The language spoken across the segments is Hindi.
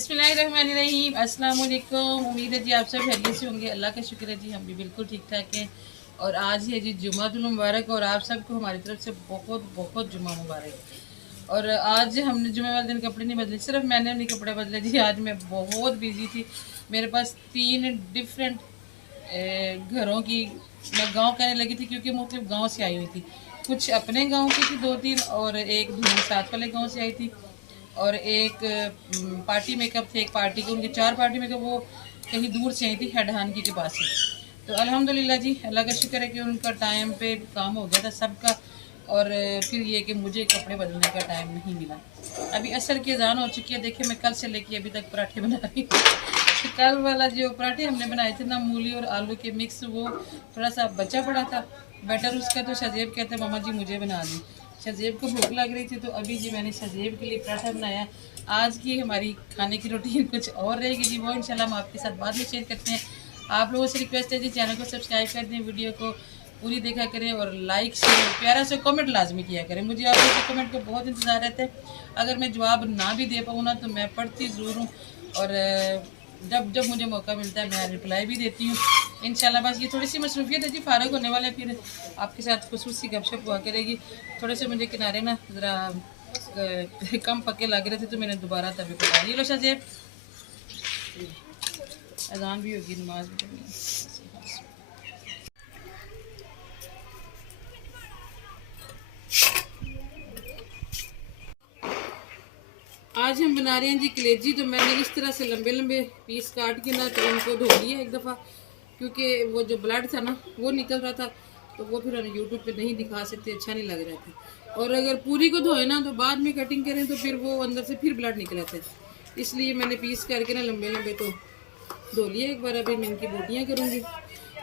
बिस्मिल्लाहिर्रहमानिर्रहीम, अस्सलाम वालेकुम। उम्मीद है जी आप सब खैरियत से होंगे। अल्लाह का शुक्र है जी, हम भी बिल्कुल ठीक ठाक हैं। और आज है जी जुमातुल मुबारक और आप सबको हमारी तरफ से बहुत बहुत जुमा मुबारक। और आज हमने जुमे वाले दिन कपड़े नहीं बदले, सिर्फ मैंने नहीं कपड़े बदले जी। आज मैं बहुत बिजी थी, मेरे पास 3 डिफरेंट घरों की, मैं गांव कहने लगी थी क्योंकि मुख्तलिफ गांव से आई हुई थी। कुछ अपने गांव की थी 2-3, और एक दूसरे साथ वाले गांव से आई थी, और एक पार्टी मेकअप थे, एक पार्टी के, उनके 4 पार्टी मेकअप वो कहीं दूर से आई थी, हेडहानकी के पास से। तो अल्हम्दुलिल्लाह जी, अल्लाह का शुक्र है कि उनका टाइम पे काम हो गया था सबका। और फिर ये कि मुझे कपड़े बदलने का टाइम नहीं मिला। अभी असर की अजान हो चुकी है। देखिए मैं कल से लेके अभी तक पराठे बना रही हूँ। तो कल वाला जो पराठे हमने बनाए थे ना, मूली और आलू के मिक्स, वो थोड़ा सा बचा पड़ा था बैटर उसका। तो शाहजेब कहते हैं मामा जी मुझे बना दी। शाहजेब को भूख लग रही थी, तो अभी जी मैंने शाहजेब के लिए पराठा बनाया। आज की हमारी खाने की रूटीन कुछ और रहेगी जी, वो इंशाल्लाह हम आपके साथ बाद में शेयर करते हैं। आप लोगों से रिक्वेस्ट है जी, चैनल को सब्सक्राइब कर दें, वीडियो को पूरी देखा करें, और लाइक शेयर प्यारा से कमेंट लाजमी किया करें। मुझे आप लोगों के कमेंट को बहुत इंतज़ार रहता है। अगर मैं जवाब ना भी दे पाऊँ ना, तो मैं पढ़ती ज़रूर हूँ, और जब जब मुझे मौका मिलता है मैं रिप्लाई भी देती हूँ इंशाल्लाह। बस ये थोड़ी सी मसरूफियत है जी, फारग होने वाले फिर आपके साथ खुसूसी गपशप हुआ करेगी। थोड़े से मुझे किनारे ना ज़रा कम पके लग रहे थे, तो मैंने दोबारा तभी पका ली। लो शाहजेब, अजान भी होगी, नमाज भी पढ़नी है। आज हम बना रहे हैं जी कलेजी। तो मैंने इस तरह से लंबे लंबे पीस काट के ना, तो उनको धो लिया एक दफ़ा, क्योंकि वो जो ब्लड था ना वो निकल रहा था, तो वो फिर हम यूट्यूब पे नहीं दिखा सकते, अच्छा नहीं लग रहा था। और अगर पूरी को धोए ना तो बाद में कटिंग करें तो फिर वो अंदर से फिर ब्लड निकल आता है, इसलिए मैंने पीस करके ना लंबे लंबे तो धो लिए एक बार। अभी मैं इनकी बोटियाँ करूँगी।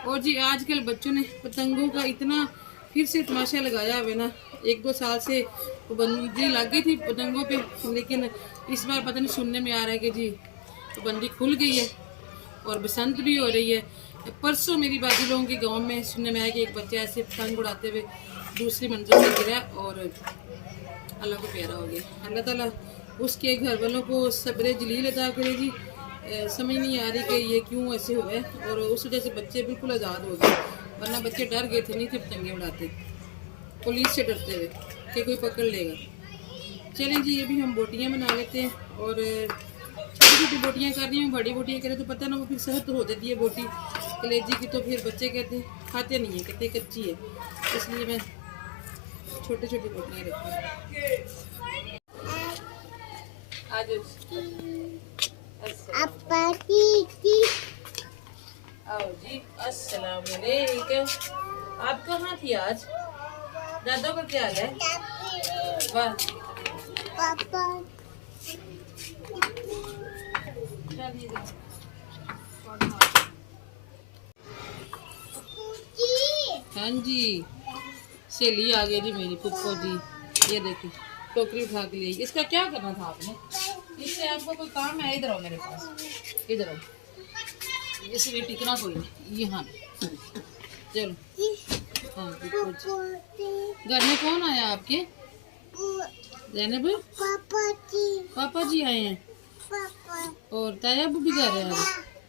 और जी आजकल बच्चों ने पतंगों का इतना फिर से तमाशा लगाया हुआ ना, 1-2 साल से पाबंदी लग गई थी पतंगों पे, लेकिन इस बार पता नहीं सुनने में आ रहा है कि जी पाबंदी खुल गई है और बसंत भी हो रही है। परसों मेरी बाजी लोगों के गांव में सुनने में आया कि एक बच्चा ऐसे पतंग उड़ाते हुए दूसरी मंजिल से गिरा और अल्लाह को प्यारा हो गया। अल्लाह ताला उसके घर वालों को सब्र जलील अता करे जी। समझ नहीं आ रही कि ये क्यों ऐसे हुए, और उस वजह से बच्चे बिल्कुल आज़ाद हो गए, वरना बच्चे डर गए थे, नहीं थे पतंगे उड़ाते, पुलिस से डरते हुए कि कोई पकड़ लेगा। चलें जी, ये भी हम बोटियाँ बना लेते हैं। और छोटी छोटी बोटियाँ कर रही हूँ, बड़ी बोटियाँ करें तो पता ना वो फिर सहत हो जाती है बोटी कलेजी की, तो फिर बच्चे कहते खाते नहीं है, कहते कच्ची है, इसलिए मैं छोटी छोटी बोटियाँ रखती हूँ। आज आओ जी, अस्सलाम वालेकुम। आप कहाँ थी आज? दादा का क्या हाल है? वाह पापा। हाँ जी, सहेली आ गई जी मेरी पुप्पो जी। ये देखिए टोकरी उठा के लिए। इसका क्या करना था आपने? इससे आपको कोई काम है? इधर आओ मेरे पास, इधर आओ। इसलिए टिकना कोई नहीं, यहाँ चलो। हाँ घर में कौन आया आपके? जैनब पापा जी आए हैं, और ताया अबू भी जा रहे हैं आज,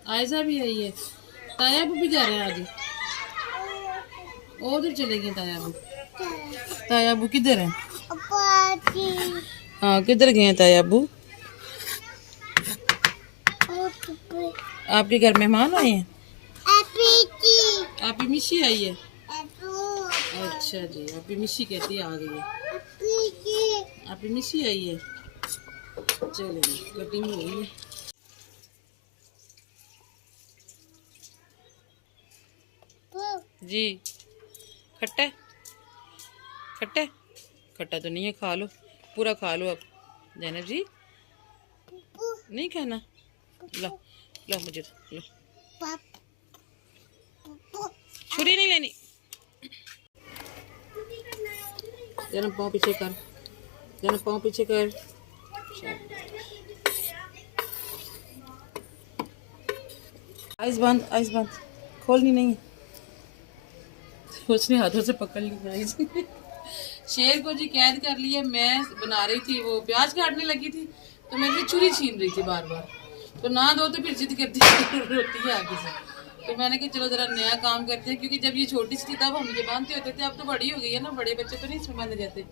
आयजा भी आई है, ताया अबू भी जा रहे हैं आज। उधर चले गए ताया अबू। ताया अबू किधर है? हाँ किधर गए हैं ताया अबू? आपके घर मेहमान आए हैं? आपकी मिशी आई है? अच्छा जी, आपकी मिशी कहती है आ गई है, आपकी मिशी आई है। चलो कटिंग हो गई है जी। खट्टा है? खट्टा है? खट्टा तो नहीं है, खा लो, पूरा खा लो अब। जैनब जी नहीं खाना? लो लो मुझे लो, छुरी नहीं लेनी। जैनब पाँव पीछे कर, जैनब पाँव पीछे कर। आइस बंद, आइस बंद, खोलनी नहीं है। उसने हाथों से पकड़ लिया आइस। शेर को जी कैद कर लिया। मैं बना रही थी, वो प्याज काटने लगी थी, तो मेरी चूड़ी छीन रही थी बार बार, तो ना दो तो फिर जिद करती रोती है आगे से। तो मैंने कहा चलो जरा नया काम करते हैं, क्योंकि जब ये छोटी सी थी तब हम ये बांधते होते थे, अब तो बड़ी हो गई है ना, बड़े बच्चे तो नहीं इसमें बांधे जाते,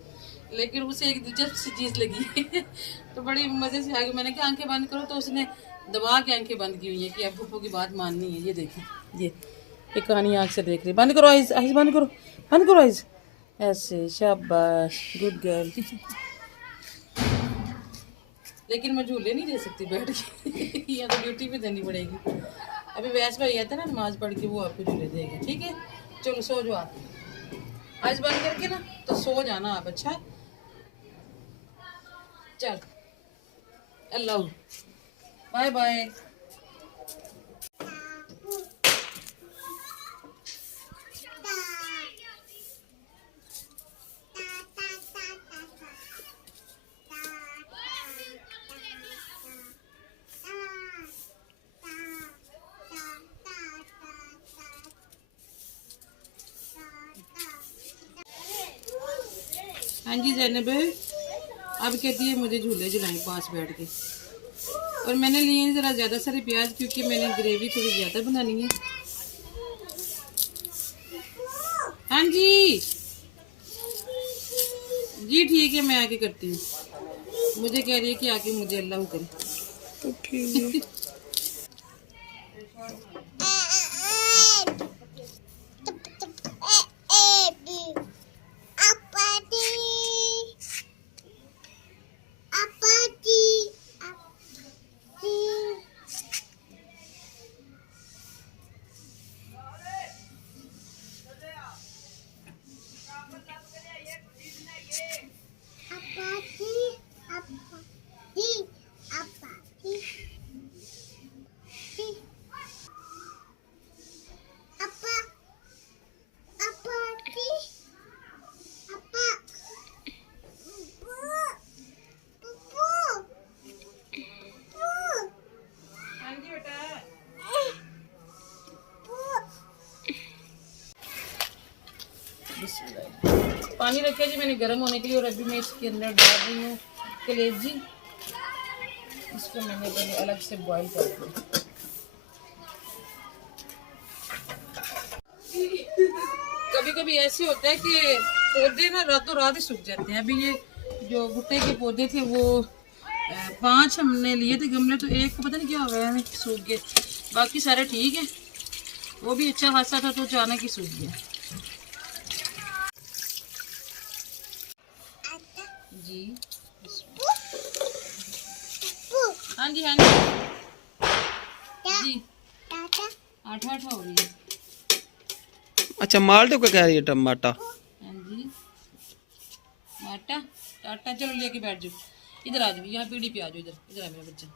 लेकिन उसे एक दिलचस्प सी चीज़ लगी तो बड़ी मज़े से आगे मैंने कहा आंखें बंद करो, तो उसने दबा के आंखें बंद की हुई है कि अब पप्पू की बात माननी है। ये देखें, ये एक कहानी आँख से देख रही, बंद करो आइज, आइज बंद करो, बंद करो आइज, ऐसे, शाबाश, गुड गर्ल लेकिन मैं झूले नहीं दे सकती बैठ के या तो ड्यूटी पे देनी पड़ेगी। अभी वैस भाई आता ना नमाज पढ़ के, वो आपको झूले देगा, ठीक है। चलो सो जाओ आप, आज बंद करके ना तो सो जाना आप, अच्छा। चल अल्लाह, बाय बाय। हाँ जी जैनब अब कहती है मुझे झूले झुलाएं पास बैठ के, और मैंने लिए हैं ज़रा ज़्यादा सारे प्याज, क्योंकि मैंने ग्रेवी थोड़ी ज़्यादा बनानी है। हाँ जी जी ठीक है, मैं आके करती हूँ। मुझे कह रही है कि आके मुझे अल्लाह करे। ओके पानी रखा जी मैंने गर्म होने के लिए, और अभी मैं इसके अंदर डाल रही हूँ कलेजी। इसको मैंने पहले अलग से बॉईल कर दिया। कभी कभी ऐसे होता है कि पौधे ना रातों रात ही सूख जाते हैं। अभी ये जो भुट्टे के पौधे थे वो 5 हमने लिए थे गमले, तो एक को पता नहीं क्या हो गया, सूख गए, बाकी सारे ठीक है। वो भी अच्छा खासा था, तो अचानक ही सूख गया। जी हाँ जी, हाँ जी जी, आठा आठा हो रही है। अच्छा माल्टे को कह रही है टमाटा। हाँ जी आटा आटा, चलो लेके बैठ जाओ, इधर आ जाओ, यहाँ पीढ़ी पे आ जाओ, इधर इधर आ मेरा बच्चा।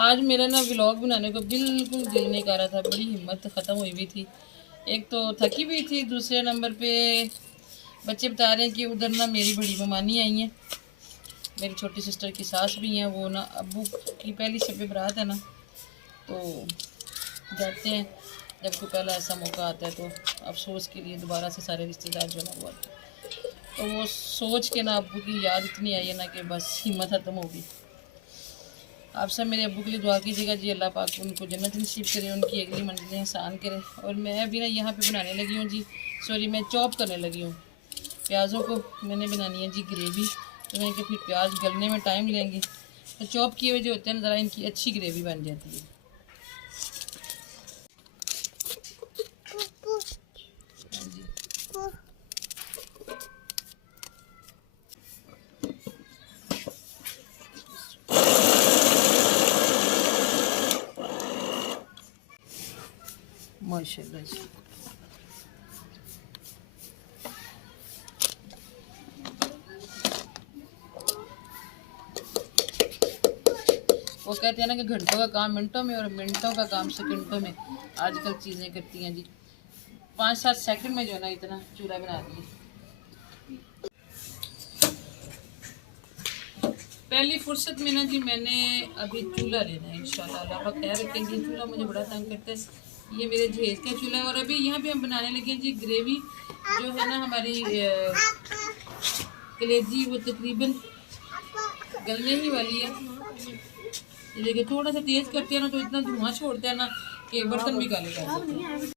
आज मेरा ना व्लॉग बनाने को बिल्कुल दिल नहीं कर रहा था, बड़ी हिम्मत ख़त्म हुई हुई थी। एक तो थकी हुई थी, दूसरे नंबर पे बच्चे बता रहे हैं कि उधर ना मेरी बड़ी मेहमानी आई हैं, मेरी छोटी सिस्टर की सास भी हैं, वो ना अब्बू की पहली शब बरात है ना, तो जाते हैं जब कोई पहला ऐसा मौका आता है, तो अफसोस के लिए दोबारा से सारे रिश्तेदार जो ना हुआ, तो वो सोच के ना अब्बू की याद इतनी आई है ना कि बस हिम्मत ख़त्म हो गई। आप सब मेरे अब्बू के लिए दुआ कीजिएगा जी, अल्लाह पाक उनको जन्नत नसीब करे, उनकी अगली मंजिलें आसान करे। और मैं अभी ना यहाँ पे बनाने लगी हूँ जी, सॉरी मैं चॉप करने लगी हूँ प्याज़ों को। मैंने बनानी है जी ग्रेवी, तो मैंने कहा फिर प्याज गलने में टाइम लेंगे, तो चॉप किए हुए जो होते हैं ज़रा इनकी अच्छी ग्रेवी बन जाती है। माशाल्लाह जी, वो कहते हैं ना कि घंटों का काम मिनटों में और मिनटों का काम सेकंडों में आजकल चीज़ें करती हैं जी। 5-7 सेकंड में जो है ना इतना चूल्हा बना दिए। पहली फुर्सत में ना जी मैंने अभी चूल्हा लेना है, इंशाल्लाह अल्लाह खैर रखेंगे। चूल्हा मुझे बड़ा तंग करता है, ये मेरे जहेज का चूल्हा है। और अभी यहाँ पे हम बनाने लगे हैं जी ग्रेवी, जो है ना हमारी कलेजी, वो तकरीबन गलने ही वाली है। ये देखिए थोड़ा सा तेज करते हैं ना तो इतना धुआं छोड़ता है ना कि बर्तन भी काले कर देते हैं।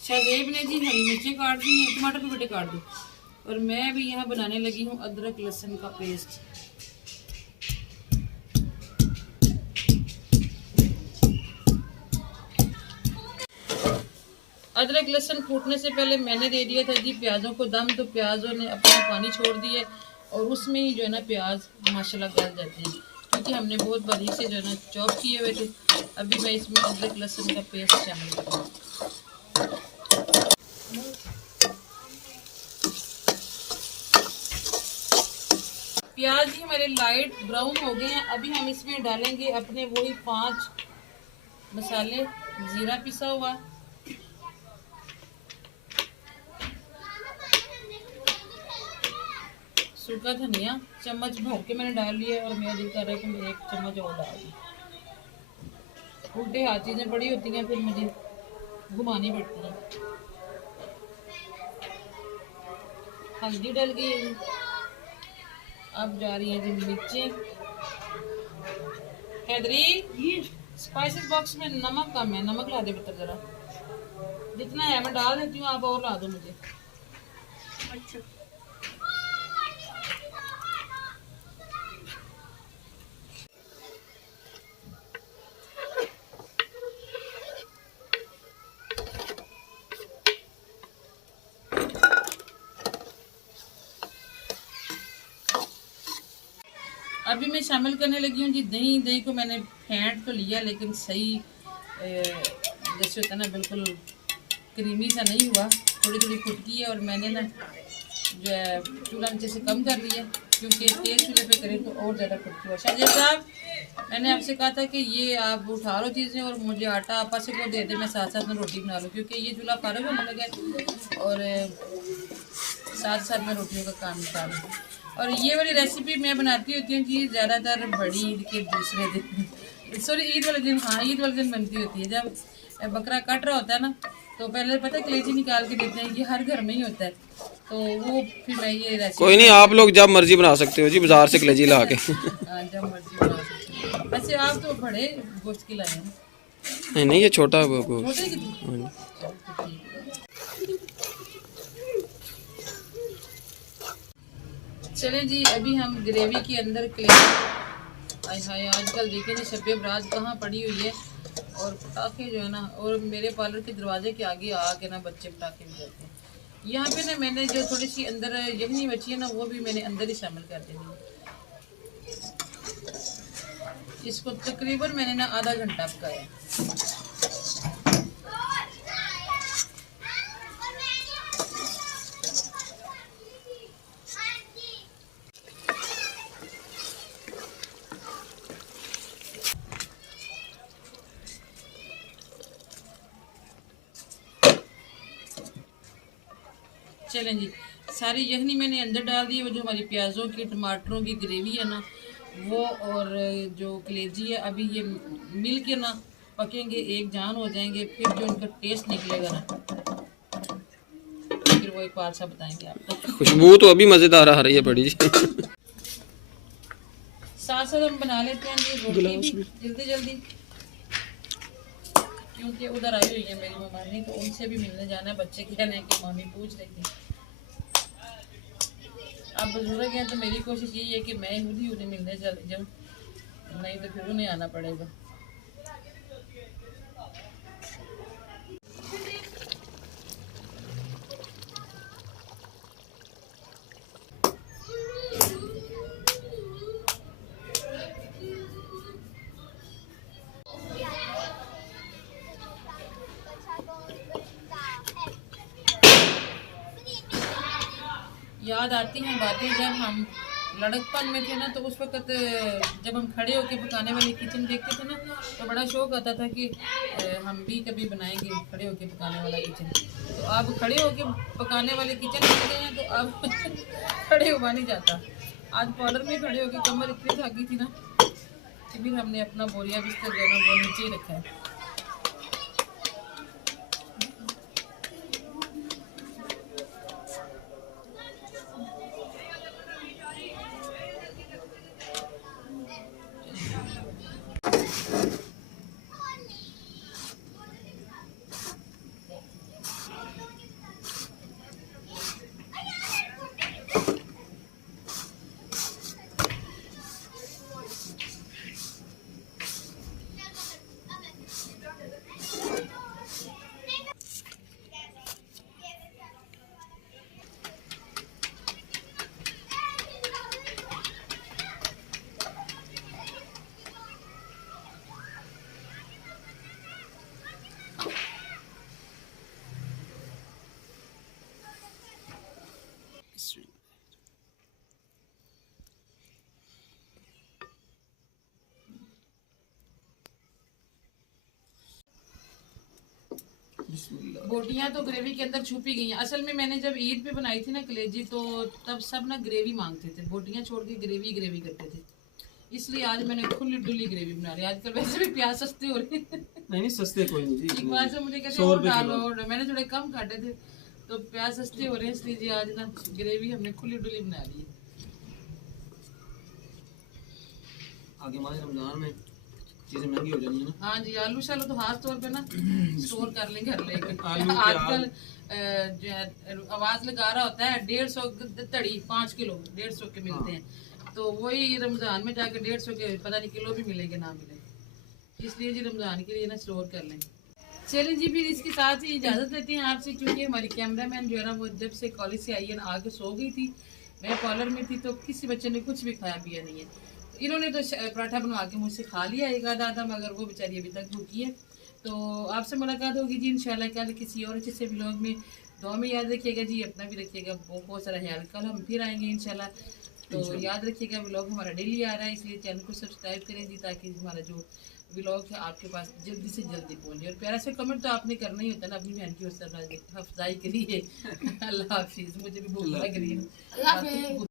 शाहजेब ने जी हरी मिर्चें काट दी हैं, टमाटर भी बेटे काट दो। और मैं भी यहाँ बनाने लगी हूँ अदरक लहसुन का पेस्ट। अदरक लहसुन कूटने से पहले मैंने दे दिया था जी प्याज़ों को दम, तो प्याज़ों ने अपना पानी छोड़ दिया और उसमें ही जो है ना प्याज माशाल्लाह गल जाते हैं, क्योंकि हमने बहुत बारीक से जो है ना चॉप किए हुए थे। अभी मैं इसमें अदरक लहसुन का पेस्ट शामिल करूँगी। प्याज ही हमारे लाइट ब्राउन हो गए हैं। अभी हम इसमें डालेंगे अपने वही 5 मसाले, जीरा पिसा हुआ, सूखा धनिया चम्मच भर के मैंने डाल लिया और मेरा दिल कर रहा है कि मैं 1 चम्मच और डाल दूँ। उल्टे हाथ चीज़ें बड़ी होती हैं फिर मुझे घुमानी पड़ती है। हल्दी डल गई है। अब जा रही है जी मिर्चें। हैदरी स्पाइसेस बॉक्स में नमक कम है, नमक ला दे पुत्र जरा। जितना है मैं डाल देती हूँ, आप और ला दो मुझे। अच्छा अभी मैं शामिल करने लगी हूँ जी दही। दही को मैंने फेंट तो लिया लेकिन सही जैसे होता है ना बिल्कुल क्रीमी सा नहीं हुआ, थोड़ी थोड़ी फुटकी है। और मैंने ना जो है चूल्हा नीचे से कम कर लिया क्योंकि तेज चूल्हे पे करें तो और ज़्यादा फुटकी हुआ। शाहजेब साहब मैंने आपसे कहा था कि ये आप उठा लो चीज़ें और मुझे आटा आपस से को दे दे, मैं साथ साथ में रोटी बना लूँ, क्योंकि ये चूल्हा फारग होने लगा है और साथ साथ में रोटियों का काम निकालूँ। और ये वाली रेसिपी मैं बनाती होती हूँ कि ज़्यादातर बड़ी ईद के दूसरे दिन, सॉरी ईद वाले दिन, हाँ ईद वाले दिन बनती होती है। जब बकरा कट रहा होता है ना तो पहले पता है कलेजी निकाल के देते हैं, ये हर घर में ही होता है। तो वो फिर मैं ये रेसिपी कोई नहीं, आप लोग जब मर्जी बना सकते हो जी, बाजार से कलेजी ला के। हाँ जब मर्जी बना सकते हो। वैसे आप तो बड़े गोश्त की लाए हैं। नहीं ये छोटा गोश्त। छोटे कितने? चलें जी अभी हम ग्रेवी के अंदर हाय हाय आजकल देखें जी शब बरात कहाँ पड़ी हुई है और पटाखे जो है ना, और मेरे पार्लर के दरवाजे के आगे आके ना बच्चे पटाखे बजाते हैं। यहाँ पे ना मैंने जो थोड़ी सी अंदर यखनी बची है ना वो भी मैंने अंदर ही शामिल कर देनी है। इसको तकरीबन मैंने ना आधा घंटा पकाया। चलें जी सारी यखनी मैंने अंदर डाल दी। वो जो हमारी प्याज़ों की टमाटरों की ग्रेवी है ना वो और जो कलेजी है अभी ये मिल के ना पकेंगे, एक जान हो जाएंगे। फिर जो उनका टेस्ट निकलेगा ना फिर वो एक बार सा बताएंगे आपको। खुशबू तो अभी मज़ेदार आ रही है बड़ी। साथ साथ हम बना लेते हैं जी रोटी भी जल्दी जल्दी, क्योंकि उधर आई हुई है मेरी मेहमानी तो उनसे भी मिलने जाना है। बच्चे कह रहे हैं कि मम्मी पूछ रही थी। अब बुजुर्ग हैं तो मेरी कोशिश यही है कि मैं खुद ही उन्हें मिलने चली जाऊँ, नहीं तो फिर उन्हें आना पड़ेगा। याद आती हैं बातें जब हम लड़कपन में थे ना, तो उस वक्त जब हम खड़े होके पकाने वाली किचन देखते थे ना तो बड़ा शौक आता था कि हम भी कभी बनाएंगे खड़े होके पकाने वाला किचन। तो अब खड़े होके पकाने वाले किचन देखते हैं तो अब खड़े हुआ नहीं जाता। आज पार्लर में खड़े होके कमर इतनी थकी थी ना फिर हमने अपना बोरिया बिस्तर जो है ना वो नीचे ही रखा है। बोटियां तो ग्रेवी के अंदर छुपी गई हैं। असल में मैंने जब ईद पे बनाई थी ना कलेजी, तो तब सब ना ग्रेवी मांगते थे, बोटियां छोड़ के ग्रेवी ग्रेवी करते थे। इसलिए आज मैंने खुली डुली ग्रेवी बना रही। आजकल वैसे भी प्याज सस्ते हो रहे हैं। नहीं सस्ते कोई नहीं जी। एक बार से मुझे कहते हैं डालो, मैंने थोड़े कम काटे थे तो प्याज सस्ते हो रहे हैं, इसलिए जी आज ना ग्रेवी हमने खुली डुली बना ली है। आगे माह रमजान में चीजें महंगी हो जानी है ना। हाँ जी, आलू शालू तो खास तौर पे ना स्टोर कर लें घर लेके। आलू आजकल जो है आवाज लगा रहा होता है 150 तड़ी 5 किलो 150 के मिलते हैं, तो वही रमजान में जाके 150 के पता नहीं किलो भी मिलेंगे ना मिले, इसलिए जी रमजान के लिए ना स्टोर कर लें। चलिए जी, फिर इसके साथ ही इजाजत लेते हैं आपसे, क्योंकि हमारी कैमरामैन जो है ना वो जब से कॉलेज से आई है ना आके सो गई थी। मैं कॉलर में थी तो किसी बच्चे ने कुछ भी खाया पिया नहीं है। इन्होंने तो पराठा बनवा के मुझसे खा लिया एक आधा, मगर वो बेचारी अभी तक भूखी है। तो आपसे मुलाकात होगी जी इंशाल्लाह कल किसी और अच्छे से व्लॉग में। दुआ में याद रखिएगा जी, अपना भी रखिएगा बहुत सारा ख्याल। कल हम फिर आएंगे इंशाल्लाह, तो याद रखिएगा व्लॉग हमारा डेली आ रहा है, इसलिए चैनल को सब्सक्राइब करें जी, ताकि हमारा जो व्लॉग है आपके पास जल्दी से जल्दी पहुंचे। और प्यारा से कमेंट तो आपने करना ही होता है ना अपनी बहन की हौसला अफजाई के लिए। अल्लाह हाफिज़, मुझे भी भूख लग रही है।